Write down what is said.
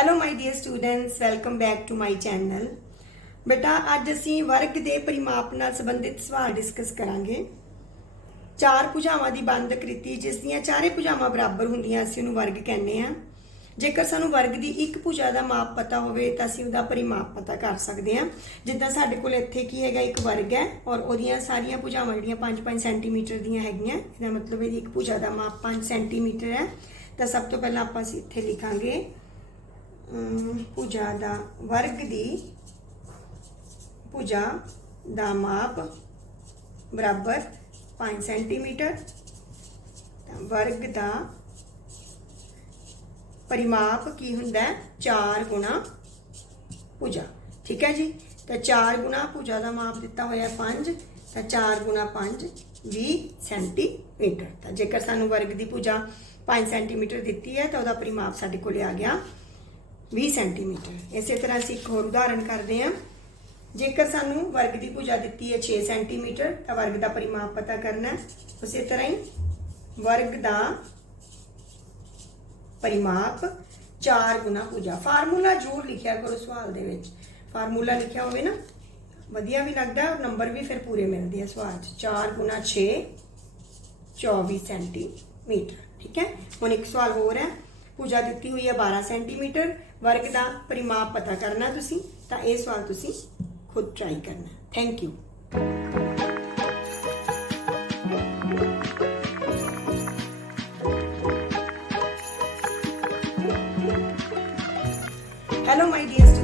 Hello my dear students welcome back to my channel ਬੇਟਾ, ਅੱਜ ਅਸੀਂ ਵਰਗ ਦੇ ਪਰਿਮਾਪ ਨਾਲ ਸੰਬੰਧਿਤ ਸਵਾਲ ਡਿਸਕਸ ਕਰਾਂਗੇ। ਚਾਰ ਭੁਜਾਵਾਂ ਦੀ ਬੰਦ ਕ੍ਰਿਤੀ, ਜਿਸ ਦੀਆਂ ਚਾਰੇ ਭੁਜਾਵਾਂ ਬਰਾਬਰ ਹੁੰਦੀਆਂ, ਅਸੀਂ ਉਹਨੂੰ ਵਰਗ ਕਹਿੰਦੇ ਆ ਜੇਕਰ ਸਾਨੂੰ ਵਰਗ ਦੀ ਇੱਕ ਭੁਜਾ ਦਾ ਮਾਪ ਪਤਾ ਹੋਵੇ, ਤਾਂ ਅਸੀਂ ਉਹਦਾ ਪਰਿਮਾਪ ਪਤਾ ਕਰ ਸਕਦੇ ਹਾਂ। ਜਿੱਦਾਂ ਸਾਡੇ ਕੋਲ ਇੱਥੇ ਕੀ ਹੈਗਾ, ਇੱਕ ਵਰਗ ਹੈ, ਔਰ ਉਹਦੀਆਂ ਸਾਰੀਆਂ ਭੁਜਾਵਾਂ ਜਿਹੜੀਆਂ 5-5 ਸੈਂਟੀਮੀਟਰ ਦੀਆਂ ਹੈਗੀਆਂ, ਇਹਦਾ ਮਤਲਬ ਇਹਦੀ ਇੱਕ ਭੁਜਾ ਦਾ ਮਾਪ 5 ਸੈਂਟੀਮੀਟਰ ਹੈ। ਤਾਂ ਸਭ ਤੋਂ ਪਹਿਲਾਂ ਆਪਾਂ ਅਸੀਂ ਇੱਥੇ ਲਿਖਾਂਗੇ। ਭੁਜਾ ਦਾ ਵਰਗ ਦੀ ਭੁਜਾ ਦਾ ਮਾਪ ਬਰਾਬਰ 5 ਸੈਂਟੀਮੀਟਰ। ਵਰਗ ਦਾ ਪਰਿਮਾਪ ਕੀ ਹੁੰਦਾ ਹੈ? 4 ਗੁਣਾ ਭੁਜਾ। ਠੀਕ ਹੈ ਜੀ? ਤਾਂ 4 ਗੁਣਾ ਭੁਜਾ ਦਾ ਮਾਪ ਦਿੱਤਾ ਹੋਇਆ 5 ਤਾਂ 4 ਗੁਣਾ 5 20 ਸੈਂਟੀਮੀਟਰ। ਤਾਂ ਜੇਕਰ ਸਾਨੂੰ ਵਰਗ ਦੀ ਭੁਜਾ 5 ਸੈਂਟੀਮੀਟਰ ਦਿੱਤੀ ਹੈ, ਤਾਂ ਉਹਦਾ ਪਰਿਮਾਪ ਸਾਡੇ ਕੋਲੇ ਆ ਗਿਆ 20 ਸੈਂਟੀਮੀਟਰ। ਇਸੇ ਤਰ੍ਹਾਂ ਅਸੀਂ ਇੱਕ ਹੋਰ ਉਦਾਹਰਣ ਕਰਦੇ ਹਾਂ। ਜੇਕਰ ਸਾਨੂੰ ਵਰਗ ਦੀ ਭੁਜਾ ਦਿੱਤੀ ਹੈ 6 ਸੈਂਟੀਮੀਟਰ, ਤਾਂ ਵਰਗ ਦਾ ਪਰਿਮਾਪ ਪਤਾ ਕਰਨਾ ਉਸੇ ਤਰ੍ਹਾਂ ਹੀ ਵਰਗ ਦਾ ਪਰਿਮਾਪ 4 ਗੁਣਾ ਭੁਜਾ। ਫਾਰਮੂਲਾ ਜ਼ਰੂਰ ਲਿਖਿਆ ਕਰੋ ਸਵਾਲ ਦੇ ਵਿੱਚ। ਫਾਰਮੂਲਾ ਲਿਖਿਆ ਹੋਵੇ ਨਾ, ਵਧੀਆ ਵੀ ਲੱਗਦਾ ਔਰ ਨੰਬਰ ਵੀ ਫਿਰ ਪੂਰੇ ਮਿਲਦੇ ਆ ਸਵਾਲ 'ਚ। 4 ਗੁਣਾ 6 24 ਸੈਂਟੀਮੀਟਰ। ਠੀਕ ਹੈ? ਹੁਣ ਇੱਕ ਸਵਾਲ ਹੋਰ ਹੈ। भुजा दिखती हुई है बारह सेंटीमीटर वर्ग का परिमाप पता करना तुसी ता ये सवाल तुसी खुद ट्राई करना thank you hello my dear